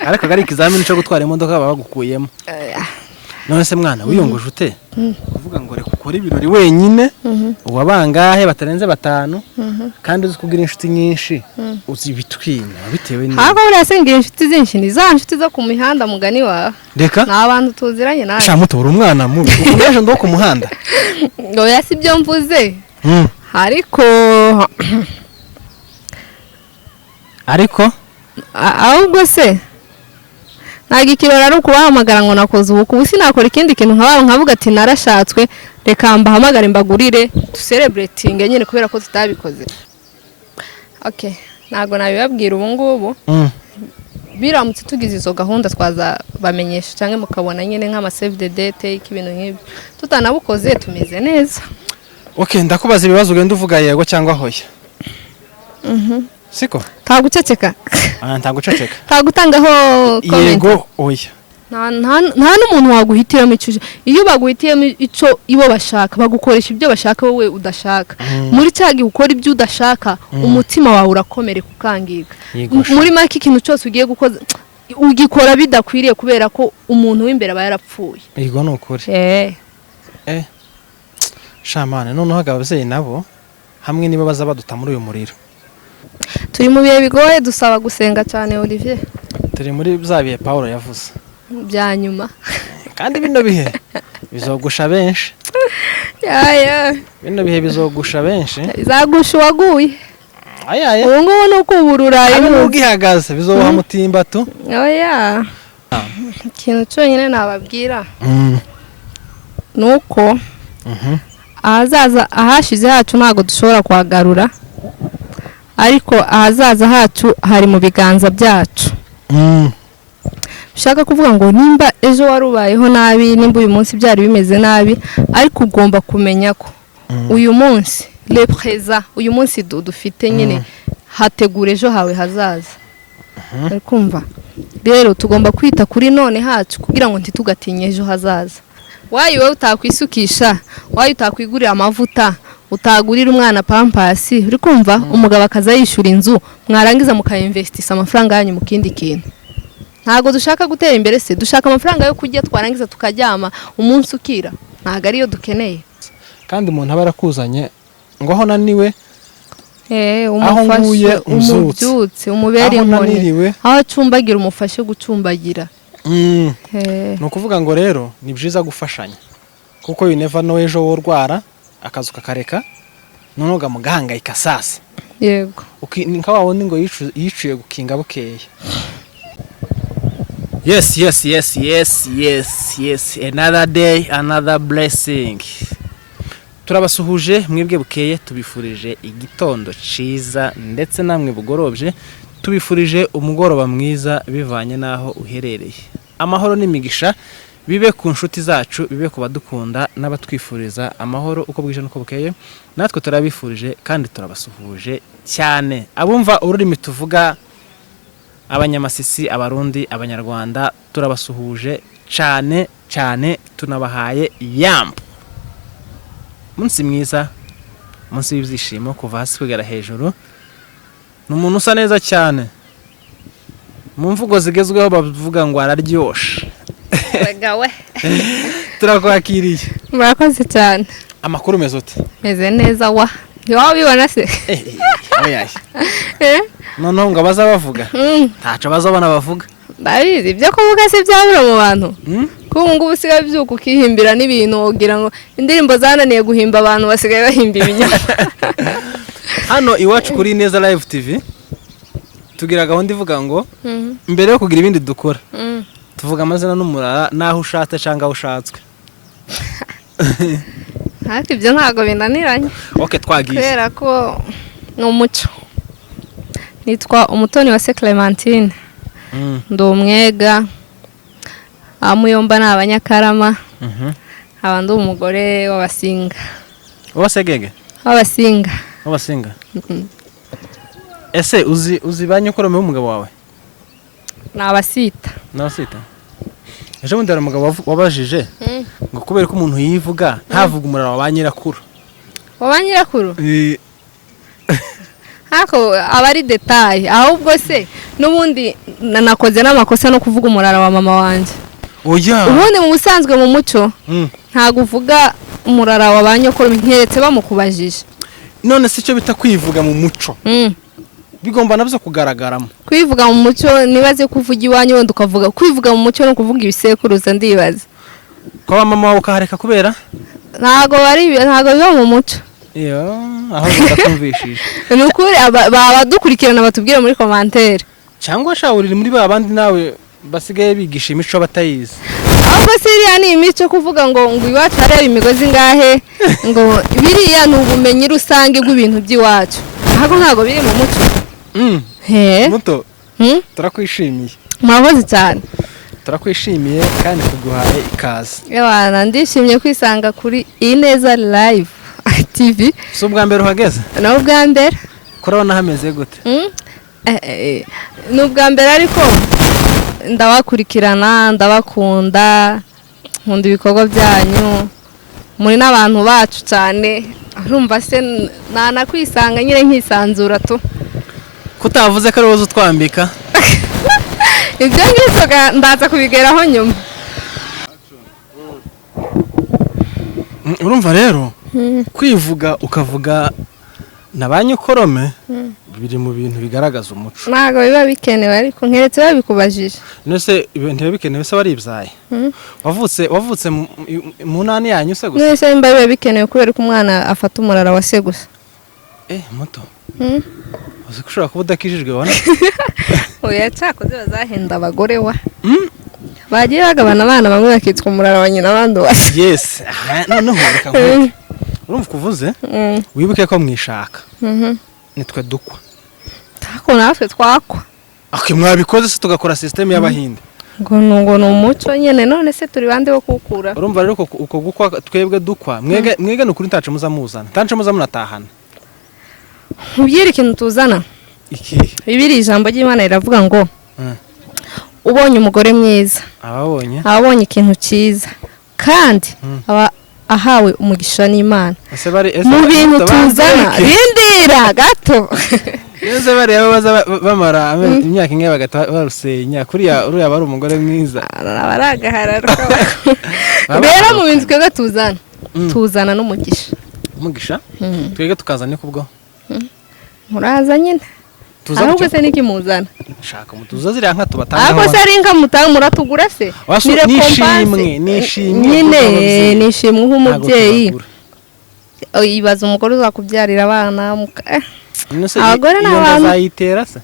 ariko gari ikizamini cyo gutwara imodoka babagukuyemo none se mwana wiyongoje ute uvuga ngo reka ukore ibirori wenyine uwabangahe batarenze 5 kandi uzi kugira inshuti nyinshi uzibitwina bitewe ni hako urasengira inshuti zinshi ni za inshuti zo ku mihanda mugani wa reka n'abantu tuziranye nawe shamuto uri umwana mubi ukuneje ndo ku muhanda ngo yasi byo mvuze ariko ahubwo se nagikirora ari ukubahamagara ngo nakoze ubu sinakora ikindi kintu nkavuga ati narashatswe reka mbahamagare mbagurire tu celebrating nyine kubera ko tutabikoze. Okay, nago nabibabwira ubu ngubu biramutse tugize izo gahunda twaza bamenyesha cyangwa mukabona nyine nk'ama save the date ikibintu nk'ibi tutanabukoze tumeze neza. Okay, ndakubaza ibibazo ugenda uvuga yego cyangwa hoya. Siko? Taguceceka. Ntaguceceka. Tagutangaho comment. Yego oya. Nta n'umuntu waguhitiramo icyo. Iyo baguhitiyemo ico ibo bashaka bagukoresha ibyo bashaka wowe udashaka. Muri cyagi ukora ibyo udashaka umutima wawe urakomere kukangiga. Muri make ikintu cyose ugiye gukoza ugikora bidakwiriye kubera ko umuntu w'imbere aba yarapfuye. Yego nukuri. Shamane noneho abavyeyi nabo hamwe niba baza baduta muri uyu muriro. Turi mu bihe bigoye dusaba gusenga cyane Olivier. Turi muri byabiye Paulo yavuze. Byanyuma. Kandi bino bihe bizogusha benshi. Ya. Bino bihe bizogusha benshi. Bizagusha waguye. Aya. Ubu ngubu nukuburura n'ubwihagaze bizoha mutimba tu. Oya. Ikintu cyonyine nababwira. Nuko. Ahazaza ahashize hacu ntago dushobora kwagarura. Ariko ahazaza hacu hari mu biganza byacu. Ushaka kuvuga ngo nimba ejo warubayeho nabi nimba uyu munsi byari bimeze nabi ariko ugomba kumenya ko uyu munsi le présent uyu munsi dufite nyine hategura ejo hawe hazaza. Kumva rero tugomba kwita kuri none hacu kugira ngo ntitugatinye ejo hazaza. Wayi wewe utakwisukisha wayi utakwigurira amavuta utagurira umwana pampasi uri kumva umugabo akazayishura inzu mwarangiza mukayinvestisa amafaranga yanyu mu kindi kintu. Ntago dushaka gutera imbere se dushaka amafaranga yo kujya twarangiza tukajyama umunsi ukira ntago ariyo dukeneye. Kandi umuntu aba arakuzanye ngo aho naniwe umufashe umubyutse umubere inkoni aho acumbagira umufashe gucumbagira. Nukuvuga ngo rero ni byiza gufashanya kuko you never know ejo worwara akazu kakareka none ugamugahangayika sasa. Yego ninka wawundi ngo yiciye gukinga bukeye. Yes, another day another blessing. Turabasuhuje mwebwe bukeye tubifurije igitondo ciza ndetse namwe bugorobje tubifurije umugoroba mwiza bivanye naho uherereye. Amahoro n'imigisha bibe ku nshuti zacu bibe ku badukunda n'abatwifuriza amahoro uko bwije nuko bukeye natwe turabifurije kandi turabasuhuje cyane. Abumva ururimi tuvuga abanyamasisi abarundi abanyarwanda turabasuhuje cyane tunabahaye yambo. Munsi mwiza munsi y'ibyishimo kuva hasi kugera hejuru. Numuntu usa neza cyane. Mu mvugo zigezweho bavuga ngo araryoshe. Wegawe. Turakwakiriye. Murakoze cyane. Amakuru meze ute? Meze neza wa. Yo bibona se. Oya. Noneho ngo baza bavuga. Ntaco bazabona bavuga. Babizi ibyo kuvuga se byabura mu bantu. Kuko ngo ubusigaye byuko ukihimbira n'ibintu ugira ngo indirimbo zananiye guhimba abantu basigaye bahimba ibinyoma. Hano iwacu kuri Neza Live TV tugira gahunda ivuga ngo mbere yo kugira ibindi dukora tuvuga amazina n'umurara naho ushatse cyangwa ushatswe. Haki ibyo ntago binaniranye. Okay twagiye. Kubera ko n'umuco. Nitwa Umutoni wa Clementine. Ndo umwega. Amuyomba n'abanyakarama. Abandi umugore w'abasinga. Wabasegege? Wabasinga. Ese uzi banyokorome w'umugabo wawe? Nabasita. Ejo bundi hari umugabo wabajije ngo kubera ko umuntu yivuga ntavuga umurara wa banyirakuru. Wa banyirakuru? Hako abari detail ahubwo se nubundi nakoze n'amakosa no kuvuga umurara wa mama wanjye. Oya. Ubundi mu busanzwe mu muco ntago uvuga umurara wa banyokuru nkeretse bamukubajije. None se cyo bita kwivuga mu muco. Bigomba nabyo kugaragaramo. Kwivuga mu muco nibaze kuvuga iwanyu wenda ukavuga kwivuga mu muco no kuvuga ibisekuruza ndibaza. Kwa mama wawe ukahareka kubera? Ntago biba mu muco. Iyo aho batakumvishije. Nukuri abadukurikirana batubwira muri commentaire. Cyangwa shawurira muri babandi nawe basigaye bigisha imico batayizi. Ahubwo siriya ni imico kuvuga ngo iwacu hari imigozi ngahe ngo biriya ni ubumenyi rusange bw'ibintu by'iwacu. Ntago biri mu muco. Muto. Turakwishimiye. Mwakoze cyane. Turakwishimiye kandi tuguhaye ikaze. Ewana ndishimye kwisanga kuri Ineza Live TV. So bwa mbere uhageze? Na ubwa mbere. Kurabona hameze gute? N'ubwa mbere ariko ndabakurikirana ndabakunda nkunda ibikorwa byanyu muri n'abantu bacu cyane urumva se nakwisanga nyine nkisanzura tu kutavuze ko ari wowe utwambika ibyo ngibyo ndaza kubigeraho nyuma. Urumva rero kwivuga ukavuga na banyokorome biri mu bintu bigaragaza umuco. Ntago biba bikenewe ariko nkeretse babikubajije. Nose ibintu bikenewe se waribyaye. Wavutse mu nani yanyu se gusa. Nese mba biba bikenewe kubera ko umwana afata umurara wa se gusa. Muto. Uzi ko ushobora kuba udakijijwe wana? Oya cyakoze bazahenda abagore wa. Bagiye bagabana abana bamwe bakitwa umurara wa nyina abandi wa. Yes. Noneho reka nkore. Urumva kuvuze? Wibuke ko mwishaka. Nitwe dukwa. Tako natwe twakwa. Mwabikoze se tugakora system y'abahinde. Ngo ni umuco nyene none se turi bande wo kukura. Urumva rero uko gukwa twebwe dukwa. Mwege nukuri ntace muzamuzana. Ntace muzamunatahana. Ubyira ikintu tuzana. Iki. Bibiri ijambo ry'Imana riravuga ngo ubonye umugore mwiza. Abonye ikintu cyiza. Kandi ahawe umugisha n'Imana. Mu bintu tuzana rindira gato. Neze bari baza bamara imyaka ingahe bagata barusenya kuriya uriya bari umugore mwiza. Baragahararo. Rero mu bintu twega tuzana n'umugisha. Umugisha? Twege tukazane kubwo. Muraza nyine. Ahubwo se niki muzana? Shaka mutuza ziriya nka tubatanga. Ako se ari nka mutanga muratugura se? Nishimwe. Nyine nishimwe nk'umubyeyi. Ibaza umugore uzakubyarira abana. Abagore n'abantu bazayitera se?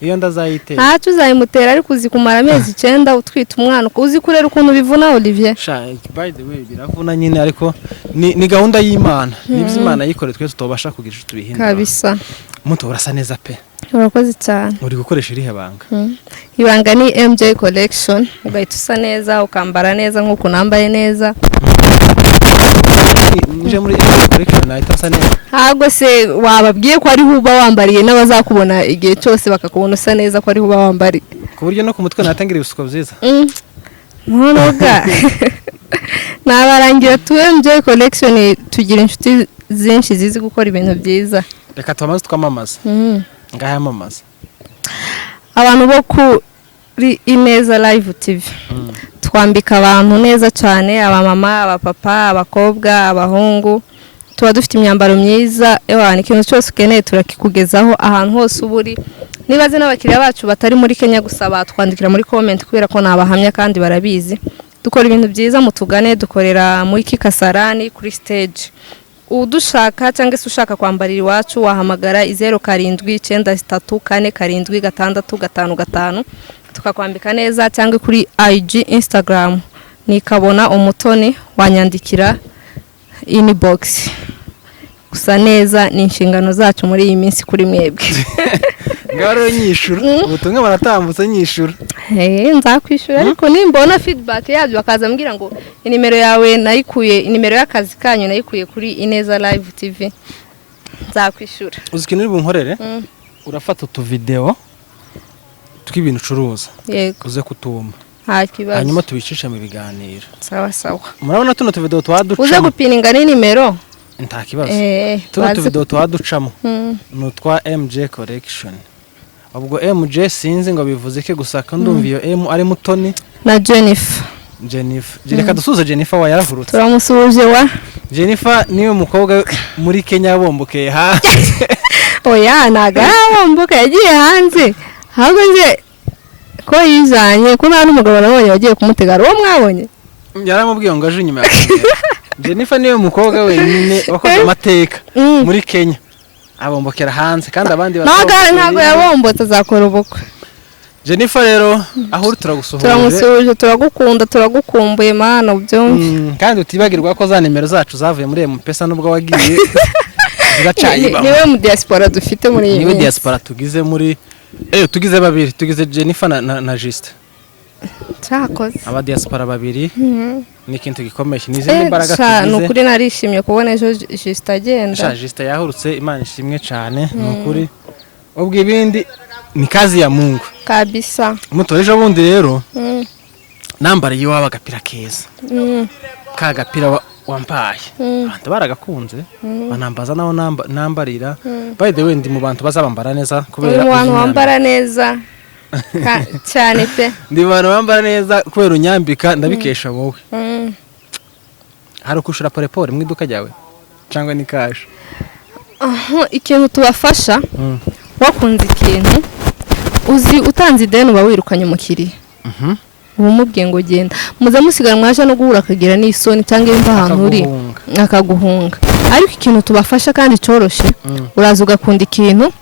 Iyo ndazayitera. Ntacyo uzayimutera ariko uzi kumara amezi 9 utwita umwana uzi kurera ukuntu bivuna Olivier. By the way biravuna nyine ariko ni gahunda y'Imana. Nibyo Imana yikore twe tutobasha kugira icyo tubihindura. Kabisa. Muto urasa neza pe. Urakoze cyane. Uri gukoresha irihe banga? Ibanga ni MJ collection. Ugahita usa neza ukambara neza nk'uko nambaye neza. Nje muri MJ collection nahita asa neza. Ntabwo se wababwiye ko ari huba wambariye n'abazakubona igihe cyose bakakubona usa neza ko ari huba wambariye. Ku buryo no ku mutwe natangira ibisuko byiza. Ntonoga. Nabarangira tu MJ collection tugira inshuti zinshi zizi gukora ibintu byiza. Reka twamaze twamamaza. Ngaya mamaza. Abantu bo kuri Ineza Live TV. Twambika abantu neza cyane abamama, abapapa, abakobwa, abahungu. Tuba dufite imyambaro myiza, ikintu cyose ukeneye turakikugezaho ahantu hose uburi. Nibaze n'abakiriya bacu batari muri Kenya gusa batwandikira muri comment kubera ko nabahamya kandi barabizi. Dukora ibintu byiza mutugane dukorera muri Kikasarani kuri stage. Udushaka cyangwa se ushaka kwambarira iwacu wahamagara 0773447655 tukakwambika neza cyangwa kuri IG Instagram nikabona umutoni wanyandikira inbox. Gusa neza ni inshingano zacu muri iyi minsi kuri mwebwe. Ngaro nyishura ubutumwa baratambutse nyishura. Nzakwishura ariko nimbona feedback yabyo bakaza mbwira ngo inimero yawe nayikuye inimero y'akazi kanyu nayikuye kuri Ineza Live TV. Nzakwishura. Uzikinira bunkorere? Urafata utu video tw'ibintu ucuruza. Yego. Uze kutuma. Nta kibazo. Hanyuma tubicisha mu biganiro. Sawa sawa. Murabona tuno tu video twaduca. Uze gupininga nimero. Nta kibazo. Tuno tu video twaducamo. Nutwa MJ collection. ubwo MJ sinzi ngo bivuze ke gusa ko ndumva iyo M ari Mutoni na Jennifer. Reka dusuze Jennifer wa yaravurutse. Turamusuhuje wa. Jennifer niwe mukobwa muri Kenya bombokeye hanze. Oya naga bomboka yagiye hanze. Ahubwo nje ko yizanye ko nta n'umugabo nabonye wagiye kumutegara uwo mwabonye. Yaramubwiye ngo aje inyuma ya Jennifer niwe mukobwa wenyine wakoze amateka muri Kenya. Abombokera hanze kandi abandi ntago yabombotse azakora ubukwe. Jennifer rero aho uri turagusuhuje. Turamusuhuje, turagukunda, turagukumbuye mana ubyumve. Kandi utibagirwa ko za nimero zacu zavuye muri M-Pesa nubwo wagiye ziracayiba. Niwe mu diaspora dufite muri iyi. Niwe diaspora tugize muri tugize babiri, tugize Jennifer na Juste. Cyakoze. Aba diaspora babiri. Ni ikintu gikomeye n'izindi mbaraga tugize. Nukuri narishimye kubona ejo Juste agenda. Juste yahurutse, Imana ishimwe cyane nukuri. Ubwo ibindi ni kazi ya Mungu kabisa. Umutoreje bundi rero nambara yiwa bagapira keza. Ka gapira wampaye. Abantu baragakunze banambaza naho nambarira. By the way ndi mu bantu bazabambara neza kubera abantu bambara neza. Cyane pe. Ndi bantu bambara neza kubera unyambika ndabikesha wowe. Hari ukushura porepore mu iduka ryawe cyangwa ni cash? Ikintu tubafasha wakunze ikintu uzi utanze ideni uba wirukanye umukiriya. Umubwiye ngo genda muza musigara mwaje no guhura akagira n'isoni cyangwa imva ahantu uri akaguhunga. Ariko ikintu tubafasha kandi coroshe uraza ugakunda ikintu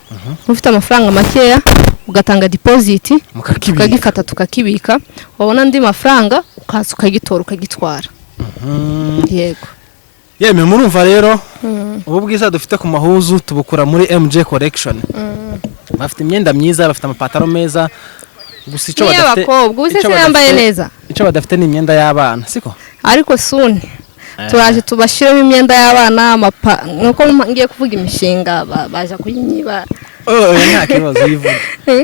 ufite amafaranga makeya ugatanga deposit ukagifata tukakibika wabona andi mafaranga ukaza ukagitora ukagitwara. Yego. Yeme murumva rero ubu bwiza dufite ku mahuzu tubukura muri MJ Collection. Bafite imyenda myiza, bafite amapataro meza. Gusa icyo badafite abakobwa usese yambaye neza. Icyo badafite ni imyenda y'abana, siko? Ariko suni turaje tubashiremo imyenda y'abana nuko ngiye kuvuga imishinga baje kuyinyiba. Nta kibazo yivuga.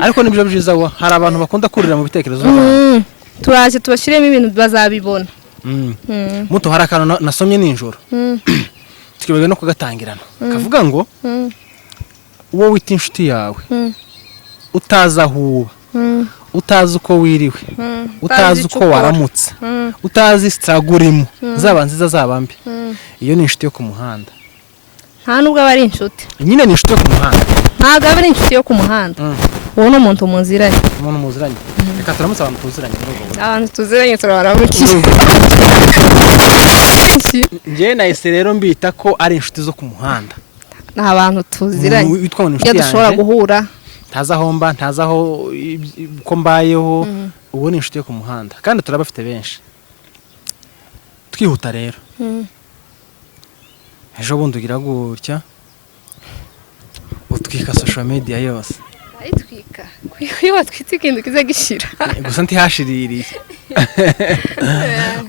Ariko nibyo byiza wa hari abantu bakunda kurira mu bitekerezo byabo. Turaje tubashiremo ibintu bazabibona. Muto hari akantu nasomye ninjoro. Tukibega no kugatangirana. Kavuga ngo uwo wita inshuti yawe utaza ahuba, utazi uko wiriwe, utazi uko waramutse, utazi stragurimo zaba nziza zaba mbi, iyo ni inshuti yo ku muhanda. Nta nubwo aba ari inshuti. Nyine ni inshuti yo ku muhanda. Ntago aba ari inshuti yo ku muhanda. Uwo no muntu muziranye. Umuntu muziranye. Reka turamutse abantu tuziranye n'ubwo. Abantu tuziranye turabaramukiye. Ngiye nahise rero mbita ko ari inshuti zo ku muhanda. Ni abantu tuziranye. Witwa inshuti yanjye. Dushobora guhura. Ntazaho mba, ntazaho ko mbayeho, uwo ni inshuti yo ku muhanda. Kandi turabafite benshi. Twihuta rero. Ejo bundi ugira gutya. Utwika social media yose. Ayitwika. Kwiwa twitse ikintu kiza gishira. Gusa ntihashiririye.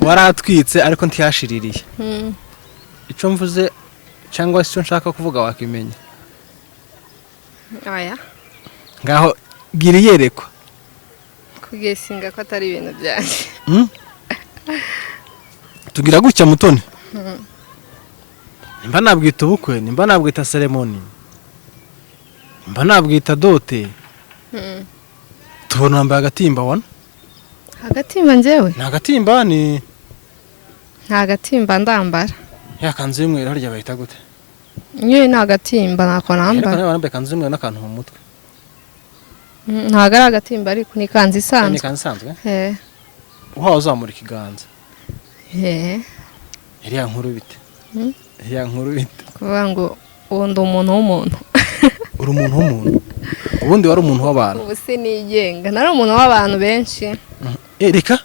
Waratwitse ariko ntihashiririye. Ico mvuze cyangwa icyo nshaka kuvuga wakimenya. Aya. Ngaho gira yerekwa. Kugesinga ko atari ibintu byanjye. Tugira gutya Mutoni. Nimba nabwita ubukwe, nimba nabwita ceremony. Nimba nabwita dote. Tubona wambaye agatimba wana? Agatimba njyewe? Ni agatimba ni nta gatimba ndambara. Ya kanzu y'umweru harya bayita gute? Nyewe nta gatimba nako nambara. Ariko nambaye kanzu y'umweru n'akantu mu mutwe. Ntago ari agatimba ariko ni kanzu isanzwe. Ni kanzu isanzwe? Uha uzamura ikiganza. Iriya nkuru bite? Iriya nkuru bite? Kuvuga ngo undi umuntu w'umuntu. Uri umuntu w'umuntu. Ubundi wari umuntu w'abantu. Ubu sinigenga. Nari umuntu w'abantu benshi. Reka?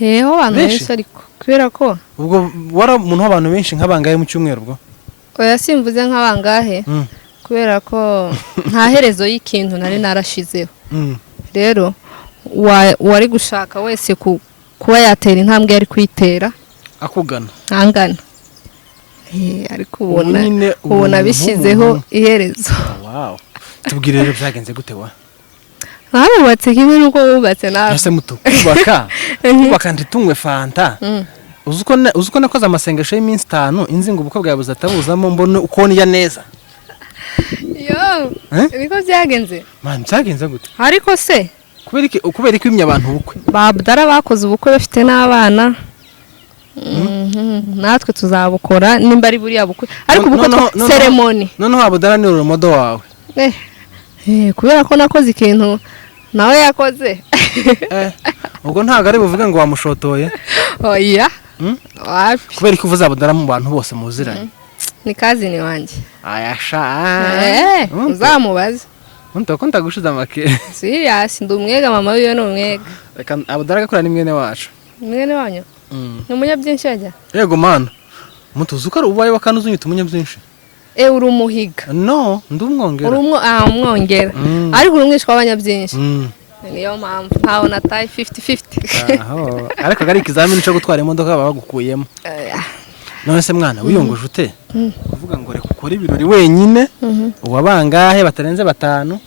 Abantu benshi ariko kubera ko. Ubwo wari umuntu w'abantu benshi nk'abangahe mu cyumweru ubwo? Oya simvuze nk'abangahe. Kubera ko nta herezo y'ikintu nari narashizeho. Rero wari gushaka wese kuba yatera intambwe yari kwitera akugana angana. Ariko ubona bishizeho iherezo. Wow. Tubwire rero byagenze gute wa? Narubatse kimwe nuko wubatse nawe. Ese muto kubaka nditungwe fanta. Uzuko nakoze amasengesho y'iminsi 5 inzi ngo ubukwe bwawe buzatabuzamo mbone uko niya neza. yo niko byagenze man byagenze gute ariko se kubera ko imye abantu ubukwe ba Abdara bakoze ubukwe bafite n'abana natwe tuzabukora nimba ari buriya bukwe ariko ubukwe ceremony noneho Abdara ni urumodo wawe kubera ko nakoze ikintu nawe yakoze ubwo ntago ari buvuge ngo wamushotoye oya wapi kubera ko uvuze Abdara mu bantu bose muziranye ni kazi ni wanje ayasha uzamubaza ko ndagushize amake serious ndi umwega mama wiwe ni umwega reka Abdara gakora ni mwene wacu mwene wanyu ni umunyabyinshi yajya yego mana mutuzi ko ubaye wakanuze unyita umunyabyinshi uri umuhiga no ndi umwongera umwongera ariko uri umwishwa w'abanyabyinshi niyo mpamvu ntawe nataye 50-50 ariko ari ikizamini cyo gutwara imodoka baba bagukuyemo none se mwana wiyongoje ute kuvuga ngo reka ukore ibirori wenyine uwabangahe batarenze 5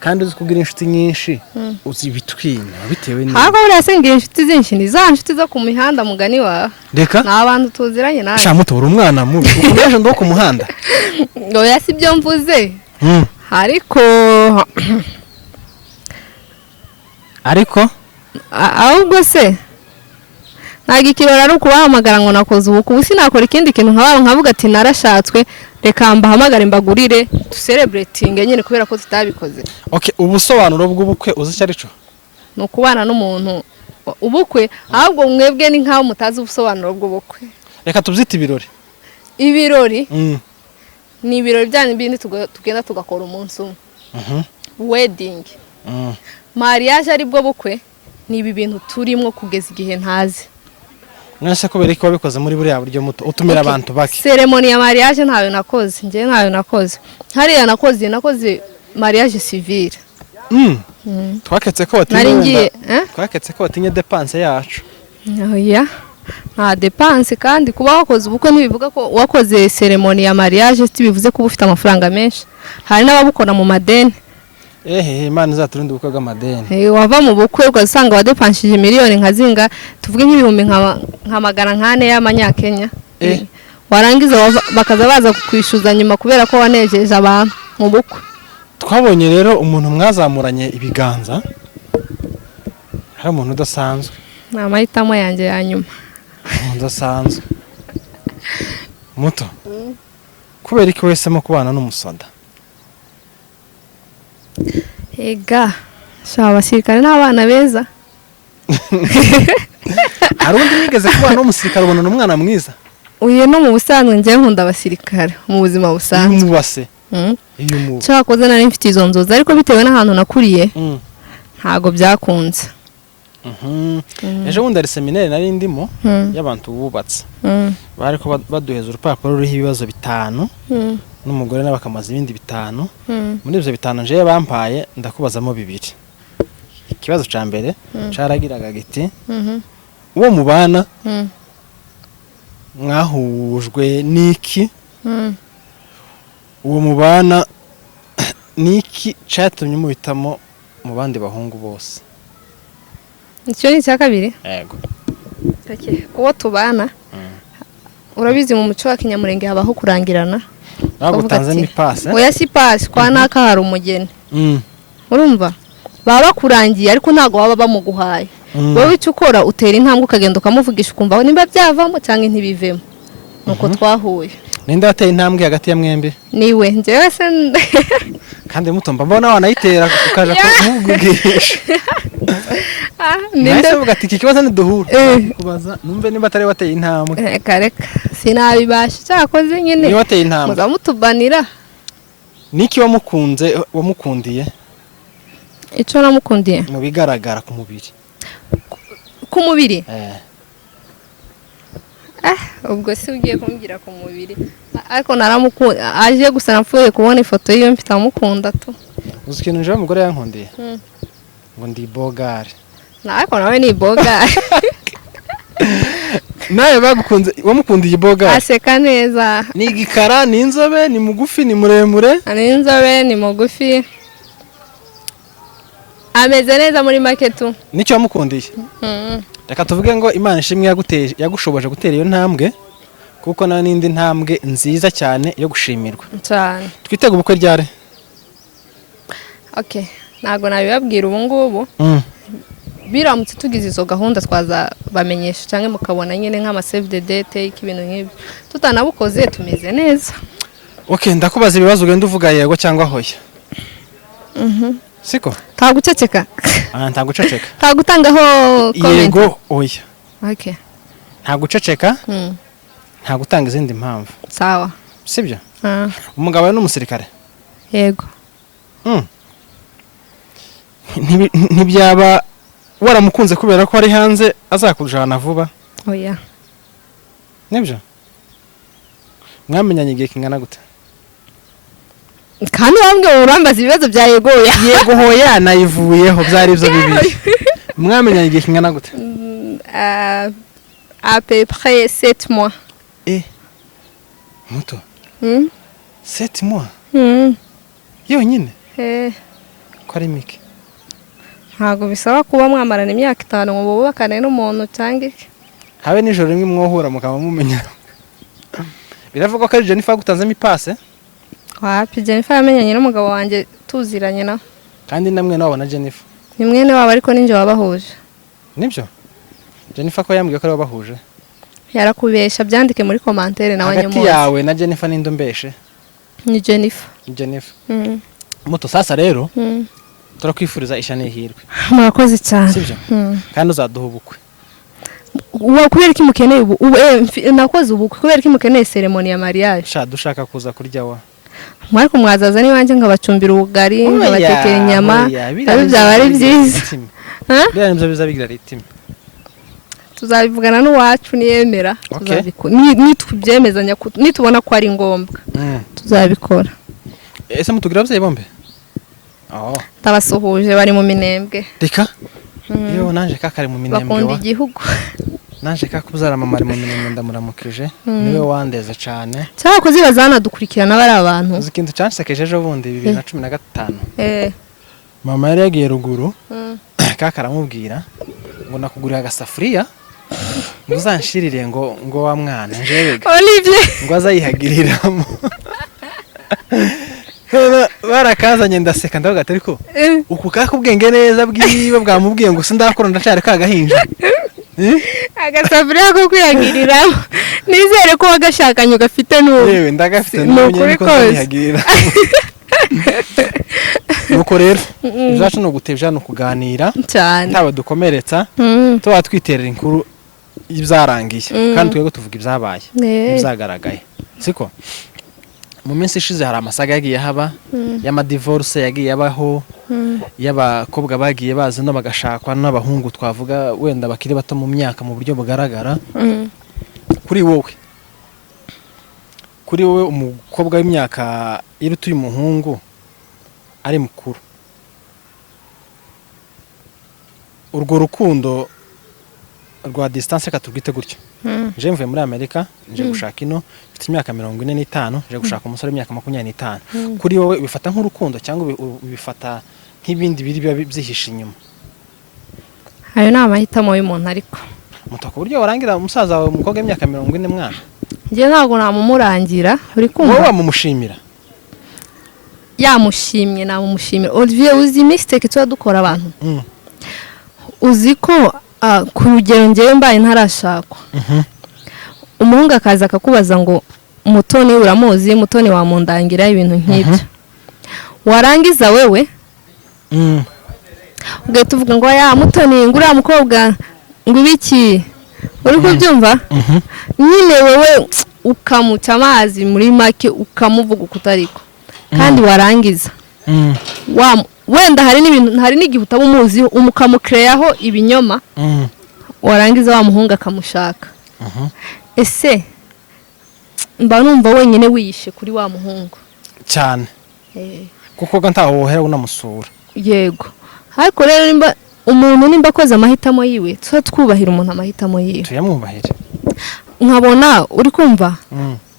kandi uzi kugira inshuti nyinshi uzi bitwina bitewe ni ahubwo buriya se ngira inshuti zinshi ni za nshuti zo ku mihanda mugani wawe reka nta bantu tuziranye nawe sha muto uri umwana mubi ukomeje ndo ku muhanda oya si byo mvuze ariko ahubwo se ntabwo ikirori ari ukubahamagara ngo nakoze ubukwe ubu sinakora ikindi kintu nkavuga ati narashatswe reka mbahamagare mbagurire dusereburetinge nyine kubera ko tutabikoze ubusobanuro bw'ubukwe uzi icyo ari cyo ni ukubana n'umuntu ubukwe ahubwo mwebwe ni nk'aho mutazi ubusobanuro bw'ubukwe reka tubyite ibirori ni ibirori byanyu bindi tugenda tugakora umunsi umwe wedingi mariage ari bwo bukwe ni ibi bintu turimo kugeza igihe ntazi mwese kubera ko wabikoze muri buriya buryo muto utumira abantu bake ceremony ya mariage ntayo nakoze njye ntayo nakoze hariya nakoze mariage civile twaketse ko watinye dépense yacu oya nta dépense kandi kuba wakoze ubukwe ntibivuga ko wakoze ceremony ya mariage bivuze ko ufite amafaranga menshi hari n'ababukora mu madeni Imana izaturinde ubukwe bw'amadeni wava mu bukwe ugasanga wadepanshije miliyoni nka zinga tuvuge nk'ibihumbi nka 400 y'amanyakenya warangiza bakaza baza kukwishyuza nyuma kubera ko wanejeje abantu mu bukwe twabonye rero umuntu mwazamuranye ibiganza hari umuntu udasanzwe ni amahitamo yanjye ya nyuma umuntu udasanzwe muto kubera ko wese mo kubana n'umusoda ega shaba abasirikare n'abana beza hari undi wigeze kubana n'umusirikare ubona n'umwana mwiza uyu no mu busanzwe njye nkunda abasirikare mu buzima busanzwe umubase cyakoze nari mfite izo nzozi ariko bitewe n'ahantu nakuriye ntago byakunze ejo bundi ari seminaire nari ndimo y'abantu bubatse bari ko baduheza urupapuro ruriho ibibazo 5 n'umugore n'abakamaza ibindi 5 muri ibyo 5 nje bampaye ndakubazamo 2 ikibazo ca mbere caragiraga giti uwo mubana mwahujwe niki uwo mubana niki cyatumye mubitamo mu bandi bahungu bose icyo ni cya kabiri yego uwo tubana urabizi mu muco wa Kinyamurenge habaho kurangirana bagutanze ni pass oya si pass kwa naka hari umugeni urumva baba bakurangiye ariko ntago baba bamuguhaye wowe icyo ukora utera intambwe ukagenda ukamuvugisha ukumva nimba byavamo cyangwa ntibivemo nuko twahuye ninde wateye intambwe hagati ya mwembe niwe njyewe se kandi mutomba mbona wanayitera ukaja kuvugisha ninde uvuga ati iki kibazo niduhura kubaza numve nimba atari wateye intambwe kareka sinabibasha cyakoze nyine ni wateye intambwe muzamutubanira niki wamukundiye icyo namukundiye mu bigaragara ku mubiri ubwo si ugiye kumbwira ku mubiri ariko naramukunda aje gusa napfuye kubona ifoto yiwe mfite amukunda tu uzi ikintu nje umugore yankundiye ngo ndi bogare ariko nawe ni bogare nawe bagukunze wamukundiye bogare aseka neza ni igikara ni inzobe ni mugufi ni muremure ni inzobe ni mugufi ameze neza muri maketu nicyo wamukundiye reka tuvuge ngo Imana ishimwe yagushoboje gutera iyo ntambwe kuko na n'indi ntambwe nziza cyane yo gushimirwa cyane twitega ubukwe ryari okay ntago nabibabwira ubu ngubu biramutse tugize izo gahunda twazabamenyesha cyangwa mukabona nyine nk'ama save the date ibintu nk'ibi tutanabukoze tumeze neza. Okay, ndakubaza ibibazo ugenda uvuga yego cyangwa hoya. Siko? Ntaguceceka. Ntaguceceka. Ntagutangaho comment. Yego oya. Okay. Ntaguceceka? Ntagutanga izindi mpamvu. Sawa. Sibyo? Umugabo we n'umusirikare? Yego. Ntibyaba waramukunze kubera ko ari hanze azakujana vuba? Oya. Nibyo? Mwamenyanye igihe kingana gute? Kandi wambwe urambaza ibibazo bya yego oya. Yego hoya nayivuyeho byari byo bibiri. Mwamenyanye igihe kingana gute? À peu près 7 mois. Muto? 7 mois? Yonyine? Ko ari mike. Ntago bisaba kuba mwamarana imyaka 5 ngo bubakane n'umuntu cyangwa iki. Habe nijoro rimwe mwohura mukaba mumenya. Biravuga ko ari Jennifer gutanzemo ipase? Wapi Jennifer yamenyanye n'umugabo wanjye tuziranye na. Kandi namwe nabona Jennifer. Ni mwene wabo ariko ninje wabahuje. Nibyo? Jennifer ko yambwiye ko ari wabahuje. Yarakubesha byandike muri commentaire na wanyu. Hagati yawe na Jennifer nindo mbeshe? Ni Jennifer. Jennifer. Muto sasa rero. Turakwifuriza ishane hirwe. Murakoze cyane. Sibyo? Kandi uzaduha ubukwe. Kubera ki mukeneye ubu nakoze ubukwe kubera ki mukeneye ceremony ya mariage. Sha dushaka kuza kurya wa. Mwariko mwazaza ni wanje ngabacumbira ubugari ngabatekera inyama. Abi byaba ari byiza. Bya nimzo biza bigira ritime. Tuzabivugana n'uwacu niyemera. Nitubyemezanya nitubona ko ari ngombwa. Tuzabikora. Ese mutugira abavyeyi bombe? Tabasuhuje bari mu minembwe. Reka? Yo nanje kakari mu minembwe wa. Bakunda igihugu. Nanje kakubuzara mamari mu minembwe ndamuramukije. Niwe wandeze cyane. Cyakoze bazana dukurikirana bari abantu. Uzi ikintu cyansekeje ejo bundi 2015. Mama yari yagiye ruguru. Kakaramubwira ngo nakugurira agasafuriya. Muzanshirire ngo wa mwana njewega. Olivier. Ngo azayihagiriramo. Barakazanye ndaseka ndavuga ati ariko uku kakubwenge neza bwiwe bwamubwiye ngo sindakora ndacare kagahinja. Agasafuriya ko kwihagiriramo. Nizere ko wagashakanye ugafite n'ubu. Yewe ndagafite n'ubu ko ndihagirira. Nuko rero izacu no gutebya no kuganira cyane. Ntawe dukomeretsa. Tuba twiterera inkuru ibyarangiye kandi twego tuvuga ibyabaye. Ibyagaragaye. Siko? Mu minsi ishize hari amasaga yagiye haba y'ama divorce yagiye yabaho y'abakobwa bagiye bazi no bagashakwa n'abahungu twavuga wenda bakiri bato mu myaka mu buryo bugaragara. Kuri wowe umukobwa w'imyaka irutuye umuhungu ari mukuru, urwo rukundo rwa distance katubwite gutyo. Je mvuye muri Amerika nje gushaka ino mfite imyaka 45 nje gushaka umusore w'imyaka 25. Kuri wowe ubifata nk'urukundo cyangwa ubifata nk'ibindi biri byihisha inyuma? Ayo ni amahitamo y'umuntu ariko. Mutaka buryo warangira umusaza wawe umukobwa w'imyaka 40 mwana. Nje ntago namumurangira uri kumva. Wowe wamumushimira? Yamushimye namumushimira. Olivier uzi mistake tuba dukora abantu. Uzi ko ku rugero ngewe mbaye ntarashakwa. Umuhungu akaza akakubaza ngo Mutoni uramuzi, Mutoni wamundangira ibintu nk'ibyo. Warangiza wewe ugahita uvuga ngo ya Mutoni ngura mukobwa ngo ibiki uri kubyumva. Nyine wewe ukamuca amazi muri make ukamuvuga ukutariko kandi warangiza wenda hari n'igihe utabumuzi umukamucreaho ibinyoma warangiza wa muhungu akamushaka. Ese mba numva wenyine wiyishe kuri wa muhungu cyane kuko ntaho wohera unamusura. Yego ariko rero umuntu nimba akoze amahitamo yiwe twubahira umuntu amahitamo yiwe tuyamwubahire. Nkabona uri kumva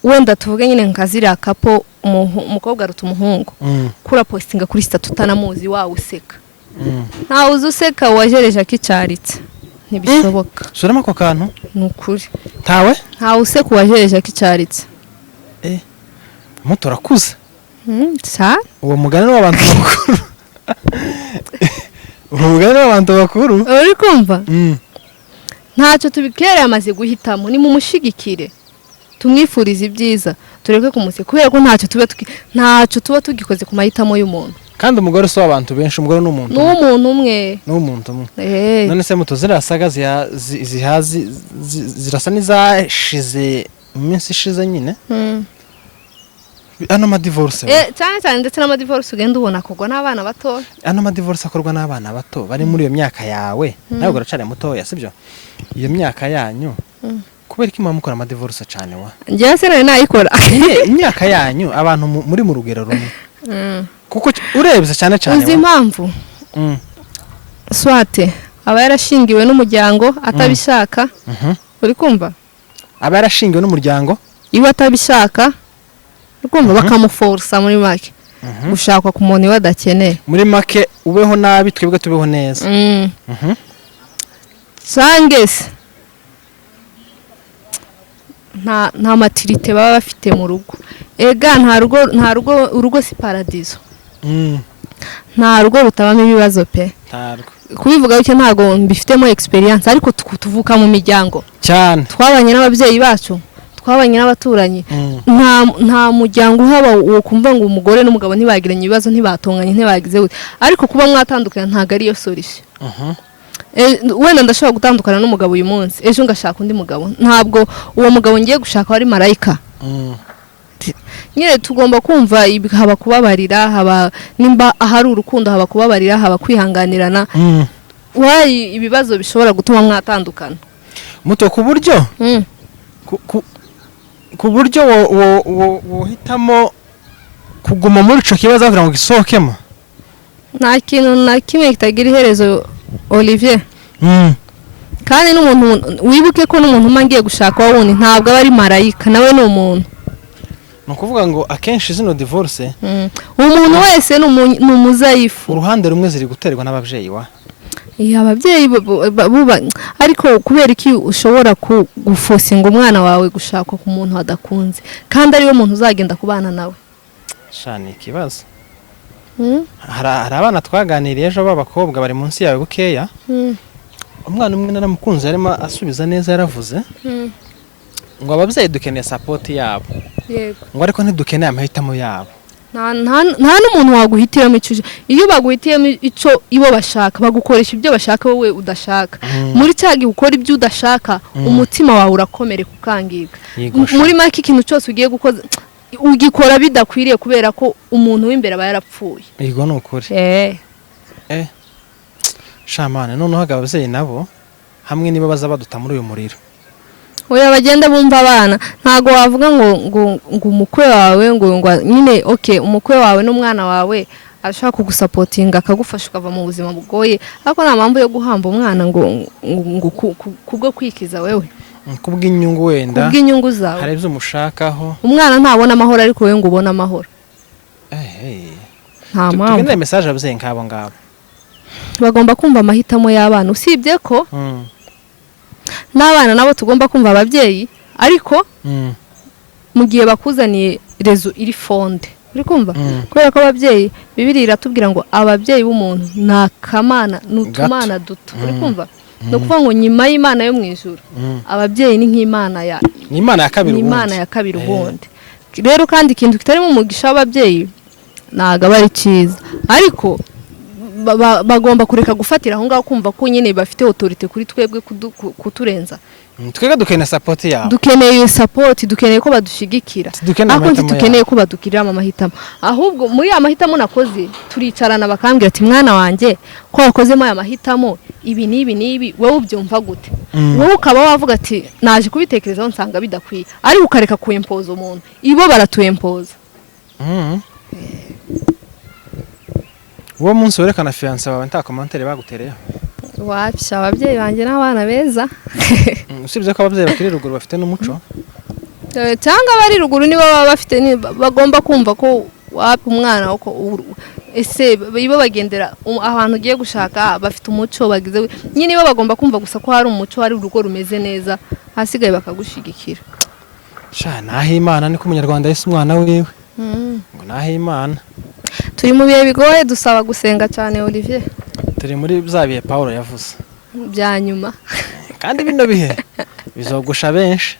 wenda tuvuge nyine nkazira kapo umukobwa aruta umuhungu kura postinga kuri status utanamuzi wawe useka. Nta uzuseka wajereje akicaritse ntibishoboka. Surama ko kantu nukuri nta useka wajereje akicaritse. Muto rakuze. Sa uwo mugani w'abantu bakuru. uvuga n'abantu bakuru uri kumva ntacyo tubikereye amaze guhitamo ni mu mushigikire tumwifurize ibyiza tureke kumuseka kubera ko ntacyo tuba tugikoze ku mahitamo y'umuntu kandi umugore si w'abantu benshi umugore ni umuntu umwe none se muto zirasaga zirasa n'izashize mu minsi ishize nyine ano madivorce cyane cyane ndetse n'amadivorce ugenda ubona akorwa n'abana bato ano madivorce akorwa n'abana bato bari muri iyo myaka yawe nawe uracari mutoya sibyo iyo myaka yanyu kubera ko imama mukora amadivorce cyane wa njyewe se nari nayikora imyaka yanyu abantu muri mu rugero rumwe kuko urebye cyane cyane uzi impamvu swate aba yarashingiwe n'umuryango atabishaka uri kumva aba yarashingiwe n'umuryango iwe atabishaka ukumva bakamuforsa muri make gushakwa ku muntu iwe adakeneye muri make ubeho nabi twebwe tubeho neza sangese nta matirite baba bafite mu rugo ega nta rugo si paradizo nta rugo rutabamo ibibazo pe kubivuga bityo ntabwo mbifitemo experience ariko tuvuka mu miryango cyane twabanye n'ababyeyi bacu twabanye n'abaturanyi nta muryango uhaba wo kumva ngo umugore n'umugabo ntibagiranye ibibazo ntibatonganye ntibagize ariko kuba mwatandukana ntago ari yo solution wenda ndashobora gutandukana n'umugabo uyu munsi ejo ngashaka undi mugabo ntabwo uwo mugabo ngiye gushaka ari marayika nyine tugomba kumva haba kubabarira haba nimba ahari urukundo haba kubabarira haba kwihanganirana wayi ibibazo bishobora gutuma mwatandukana muto ku buryo ku buryo wohitamo kuguma muri ico kibazo kugira ngo gisohokemo nta kintu na kimwe kitagira iherezo Olivier kandi n'umuntu wibuke ko n'umuntu umangiye gushaka wundi ntabwo aba ari marayika nawe ni umuntu nukuvuga ngo akenshi zino divorce umuntu wese ni umuzayifu uruhande rumwe ziri guterwa n'abavyeyi wa ababyeyi buba ariko kubera iki ushobora gufosinga umwana wawe gushaka ku muntu adakunze kandi ari we muntu uzagenda kubana nawe shani ikibazo hari abana twaganiriye ejo b'abakobwa bari munsi yawe bukeya umwana umwe naramukunze yarimo asubiza neza yaravuze ngo ababyeyi dukeneye support yabo yego ngo ariko ntidukeneye amahitamo yabo nta n'umuntu waguhitiramo icyo iyo baguhitiyemo icyo ibo bashaka bagukoresha ibyo bashaka wowe udashaka muri cyagi ukora ibyo udashaka umutima wawe urakomereka ukangirika muri make ikintu cyose ugiye gukoza ugikora bidakwiriye kubera ko umuntu w'imbere aba yarapfuye yego ni ukuri shamane noneho ababyeyi nabo hamwe niba baza baduta muri uyu muriro oya bagenda bumva abana ntago wavuga ngo umukwe wawe ngo nyine okay umukwe wawe n'umwana wawe arashaka kugusapotinga akagufasha ukava mu buzima bugoye ariko nta mpamvu yo guhamba umwana ngo kubwo kwikiza wewe kubw'inyungu wenda kubw'inyungu zawe hari ibyo umushakaho umwana ntabona amahoro ariko wewe ngo ubone amahoro nta mpamvu tugende message ababyeyi nk'abo ngabo bagomba kumva amahitamo y'abana usibye ko n'abana nabo tugomba kumva ababyeyi ariko mu gihe bakuzaniye rezo iri fonde uri kumva kubera ko ababyeyi Bibiliya iratubwira ngo ababyeyi b'umuntu nakamana n'utumana duto uri kumva no kuvuga ngo nyuma y'Imana yo mu ijuru ababyeyi ni nk'Imana ya Imana ya kabiri ubundi rero kandi ikintu kitarimo umugisha w'ababyeyi ntago aba ari cyiza ariko bagomba kureka gufatira aho ngaho kumva ko nyine bafite autorité kuri twebwe kuturenza twega dukeneye support yabo dukeneye support dukeneye ko badushigikira ako dukeneye ko badukirira amahitamo ahubwo muri amahitamo nakoze turicarana bakambwira ati mwana wanje ko wakozemo aya mahitamo ibi nibi wowe ubyumva gute wowe ukaba wavuga ati naje kubitekerezaho nsanga bidakwiye ari ukareka kuimpoza umuntu ibo baratuimpoza uwo munsi werekana fiance wawe nta commentaire bagutereyeho wapisha ababyeyi banjye n'abana beza usibye ko ababyeyi bakiri ruguru bafite n'umuco cyangwa bari ruguru nibo baba bafite bagomba kumva ko wapa umwana uko ese bibo bagendera ahantu ugiye gushaka bafite umuco bagize nyine nibo bagomba kumva gusa ko hari umuco hari urugo rumeze neza hasigaye bakagushigikira naho Imana niko umunyarwanda yise umwana wiwe ngo naho Imana turi mu bihe bigoye dusaba gusenga cyane Olivier turi muri bya bihe Paulo yavuze bya nyuma kandi bino bihe bizogusha benshi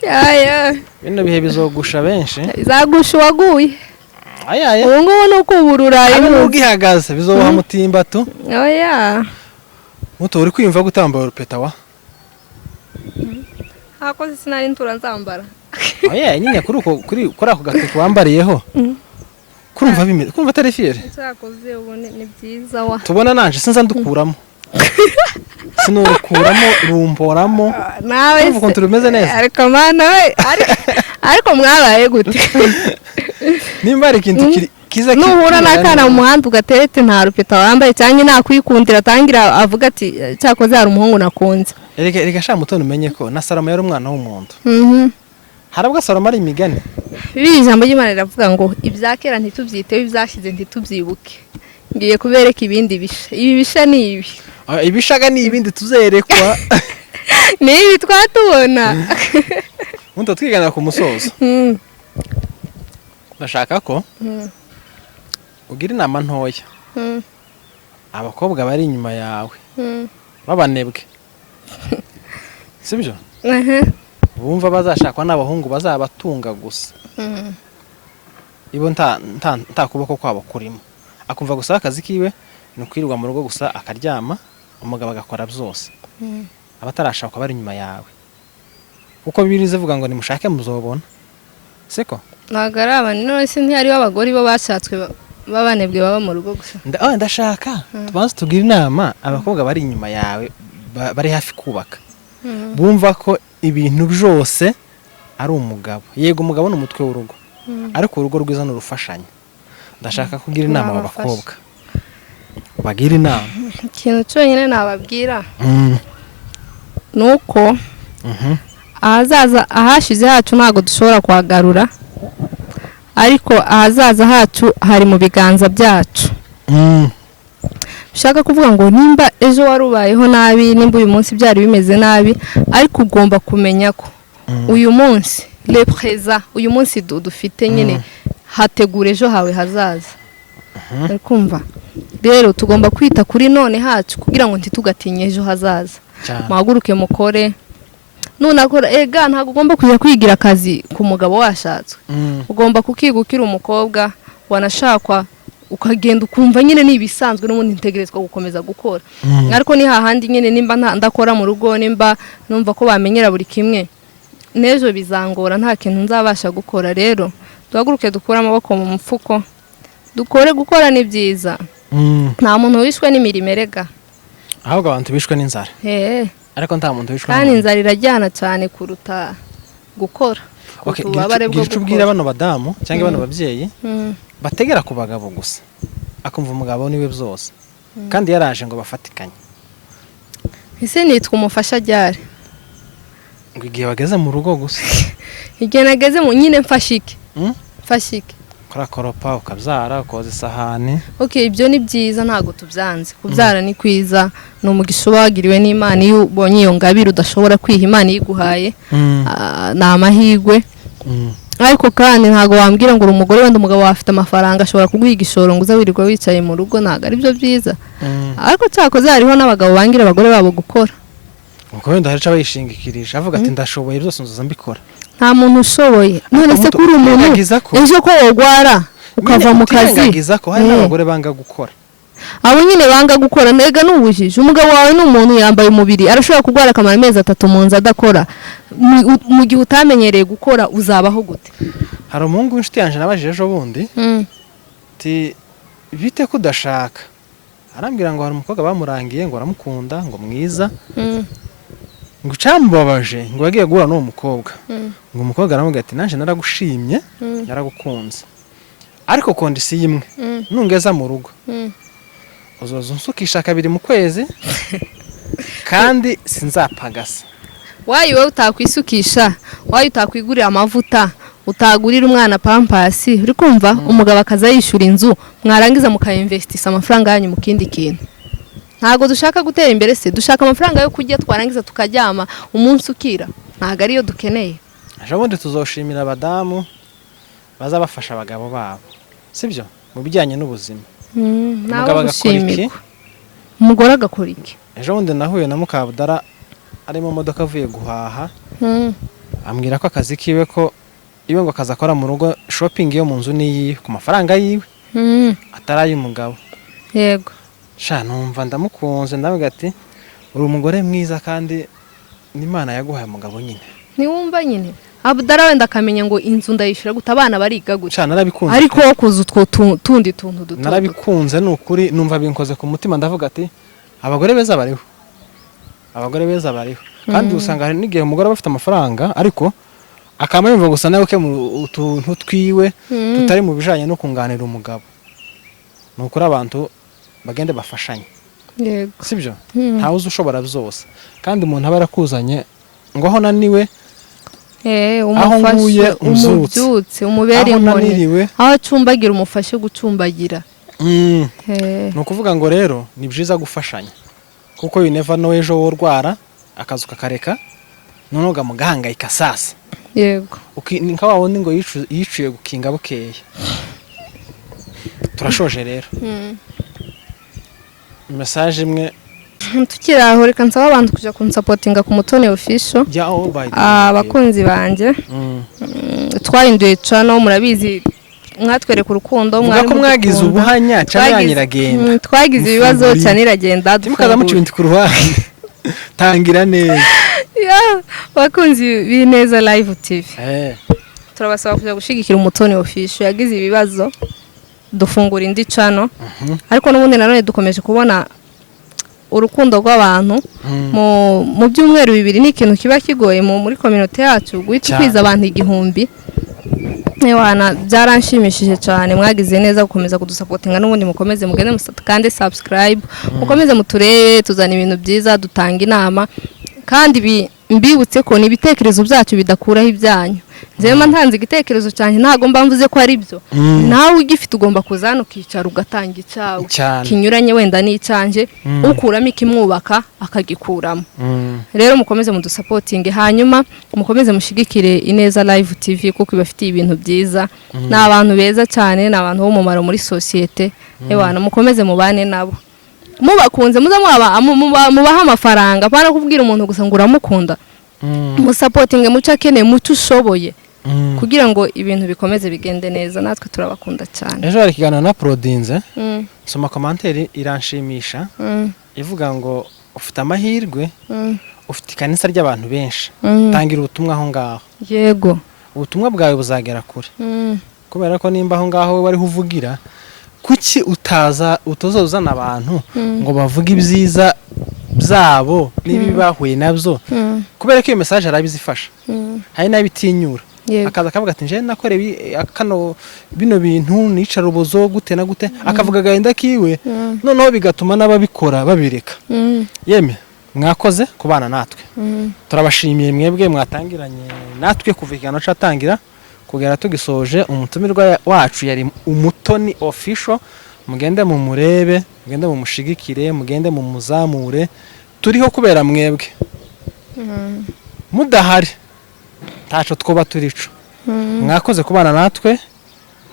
yaya bino bihe bizogusha benshi izagusha uwaguye ayaye ubu ngubu ni ukuburura ubwihagaze bizobaha mutimba tu oya muto uri kwiyumva gutambara urupeta wa hakoze sinari ntura nzambara oya nyine kuri ako gateke wambariyeho kurumva bimeze kumva atari fiere cyakoze ubu ni byiza wa tubona nanje sinza ndukuramo sinukuramo rumboramo nawe uko turumeze neza ariko mana we ariko mwabaye gute nimba ari ikintu kiza nuhura n'akana mu muhanda ugaterete nta rupeta wambaye cyangwa nakwikundira atangira avuga ati cyakoze hari umuhungu nakunze reka sha mutone umenye ko na Salomo yari umwana w'umuntu harabwa Salomo ari imigani ijambo ry'Imana riravuga ngo ibya kera ntitubyiteho ibyashize ntitubyibuke ngiye kubereka ibindi bisha ibi bisha ni ibi ibishaga ni ibindi tuzerekwa ni ibi twatubona muto twigana ku musozo ndashaka ko ugira inama ntoya abakobwa bari inyuma yawe babanebwe sibyo bumva bazashakwa n'abahungu bazabatunga gusa ibo nta kuboko kwabo kurimo akumva gusa akazi kiwe ni ukwirirwa mu rugo gusa akaryama umugabo agakora byose abatarashakwa bari inyuma yawe uko bibirize vuga ngo nimushake muzobona siko ntabwo ari abantu none se ntihariho abagore bo bashatswe babanebwe baba mu rugo gusa ndashaka tubanze tubwire inama abakobwa bari inyuma yawe bari hafi kubaka bumva ko ibintu byose ari umugabo yego umugabo ni umutwe w'urugo ariko urugo rwiza ni urufashanya ndashaka kugira inama aba bakobwa bagira inama ikintu cyonyine nababwira ni uko ahazaza ahashize hacu ntabwo dushobora kuhagarura ariko ahazaza hacu hari mu biganza byacu bishaka kuvuga ngo nimba ejo warubayeho nabi nimba uyu munsi byari bimeze nabi ariko ugomba kumenya ko uyu munsi le présent uyu munsi dufite nyine hategura ejo hawe hazaza kumva rero tugomba kwita kuri none hacu kugira ngo ntitugatinye ejo hazaza muhaguruke mukore nunakora ega ntabwo ugomba kujya kwigira akazi ku mugabo washatswe ugomba kukiga ukiri umukobwa wanashakwa ukagenda ukumva nyine nibisanzwe n'ubundi ntegerezwa gukomeza gukora ariko ni hahandi nyine nimba ndakora mu rugo nimba numva ko bamenyera buri kimwe nejo bizangora nta kintu nzabasha gukora rero duhaguruke dukure amaboko mu mufuko dukore gukora ni byiza nta muntu wishwe n'imirimo erega ahubwo abantu bishwe n'inzara ariko nta muntu wishwe kandi inzara irajyana cyane kuruta gukora ubwira bano badamu cyangwa bano babyeyi bategera ku bagabo gusa akumva umugabo niwe byose kandi yaraje ngo bafatikanye ese nitwa umufasha ryari ngo igihe bageze mu rugo gusa igihe nageze mu nyine mfashike korakoropa ukabyara ukoza isahani ibyo ni byiza ntabwo tubyanze kubyara ni kwiza ni umugisha wagiriwe n'Imana iyo ubonye iyo ngabire udashobora kwiha Imana yiguhaye ni amahirwe ariko kandi ntabwo wambwira ngo uri umugore wenda umugabo afite amafaranga ashobora kuguha igishoro ngo uze wirirwa wicaye mu rugo ntabwo ari byo byiza ariko cyakoze hariho n'abagabo bangira abagore babo gukora ubwo wenda harica bayishingikirije avuga ati ndashoboye byose nzoza mbikora nta muntu ushoboye none se kuri umuntu ejo ko wogwara ukava mu kazi ko hari n'abagore banga gukora abo nyine banga gukora nega n'ubujije umugabo wawe ni umuntu yambaye umubiri arashobora kurwara akamara amezi 3 mu nzu adakora mu gihe utamenyereye gukora uzabaho gute hari umuhungu w'inshuti yanjye nabajije ejo bundi ati bite ko udashaka arambwira ngo hari umukobwa bamurangiye ngo aramukunda ngo mwiza ngo cyamubabaje ngo yagiye guhura n'uwo mukobwa ngo umukobwa aramubwira ati nanjye naragushimye yaragukunze ariko kondisiyo imwe nungeza mu rugo uzoza unsukisha 2 mu kwezi kandi sinzapagasa wayi wowe utakwisukisha wayi utakwigurira amavuta utagurira umwana pampasi uri kumva umugabo akaza yishura inzu mwarangiza mukayinvestisa amafaranga yanyu mu kindi kintu ntago dushaka gutera imbere se dushaka amafaranga yo kujya twarangiza tukaryama umunsi ukira ntago ariyo dukeneye aje bundi tuzoshimira abadamu bazabafasha abagabo babo sibyo mu bijyanye n'ubuzima. nawe gushimirwa. Umugore agakora iki? Ejo bundi nahuye na Mukabudara ari mu modoka avuye guhaha, ambwira ko akazi kiwe ko iwe ngo akazi akora mu rugo, shopping yo mu nzu niyiwe ku mafaranga yiwe atari ay'umugabo. Yego. Sha numva ndamukunze, ndavuga ati uri umugore mwiza kandi n'Imana yaguhaye umugabo nyine. Niwumva nyine Abudara wenda akamenya ngo inzu ndayishira gute, abana bariga gute. Sha narabikunze. Ariko wakoze utwo tundi tuntu duto. Narabikunze n'ukuri, numva binkoze ku mutima, ndavuga ati abagore beza bariho. Abagore beza bariho. Kandi usanga hari n'igihe umugore aba afite amafaranga ariko akaba yumva gusa nawe ke mu utuntu twiwe tutari mu bijanye no kunganira umugabo. Nukuri abantu bagende bafashanye. Yego. Sibyo? Ntawe ushobora byose. Kandi umuntu aba arakuzanye ngo aho naniwe umufashe, umubyutse, umubere inkoni, aho acumbagira umufashe gucumbagira. Nukuvuga ngo rero ni byiza gufashanya, kuko you never know ejo worwara akazu kakareka none ugamugahangayika sasa. Yego. Ninka wawundi ngo yiciye gukinga bukeye. Turashoje rero. Message imwe tukiraho, reka nsaba abantu kuja kunsapotinga ku Mutoni Official. Abakunzi banje twahinduye channel, murabizi mwatwereka urukundo, mwari ko mwagize ubuhanya cyane nyiragenda, twagize ibibazo cyane iragenda, mukaza muca ibintu ku ruhande. Tangira neza. Bakunzi b'Ineza Live TV, turabasaba kuja gushigikira Umutoni Official. Yagize ibibazo dufungura indi channel, ariko n'ubundi nanone dukomeje kubona urukundo rw'abantu mu byumweru bibiri. Ni ikintu kiba kigoye muri community yacu guhita kwiza abantu 1000. Newana byaranshimishije cyane, mwagize neza gukomeza kudusapotinga, n'ubundi mukomeze mugende kandi subscribe, mukomeze muturebe, tuzana ibintu byiza, dutanga inama, kandi mbibutse ko n'ibitekerezo byacu bidakuraho ibyanyu. Zema ntanze igitekerezo cyane ntago mba mvuze ko ari byo, nawe ugifite ugomba kuzana ukicara ugatanga icyawe kinyuranye wenda n'icanje, ukuramo ikimwubaka akagikuramo. Rero mukomeze mudusapotinge, hanyuma mukomeze mushigikire Ineza Live TV kuko ibafitiye ibintu byiza, n'abantu beza cyane, n'abantu bo mumaro muri societe. Ewana mukomeze mubane nabo, mubakunze mubaha amafaranga, pana kubwira umuntu gusa ngo uramukunda. Musapotinge muca kene muco ushoboye kugira ngo ibintu bikomeze bigende neza. Natwe turabakunda cyane. Ejo hari kiganiro na Prodinze, soma commentaire iranshimisha, ivuga ngo ufite amahirwe, ufite ikanisa ry'abantu benshi, tangira ubutumwa aho ngaho. Yego. Ubutumwa bwawe buzagera kure, kubera ko nimba aho ngaho bari huvugira, kuki utozozana abantu ngo bavuge ibyiza byabo nibi bahuye nabyo, kubera ko iyo message arabizifasha. Hari nabitinyura akaza kavuga ati nje nakore akano bino bintu nicara ubuzo gute na gute, akavuga gahinda kiwe, noneho bigatuma n'ababikora babireka. Yeme mwakoze kubana natwe, turabashimiye mwebwe mwatangiranye natwe kuva igano catangira kugera tugisoje. Umutumirwa wacu yari Umutoni Official. Mugende mu murebe, mugende mu mushigikire, mugende mu muzamure, turiho kubera mwebwe. Mudahari taco twoba turico. Mwakoze kubana natwe,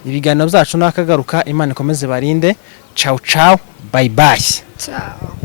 ibiganiro byacu nakagaruka. Imana ikomeze barinde. Ciao ciao, bye bye. Ciao.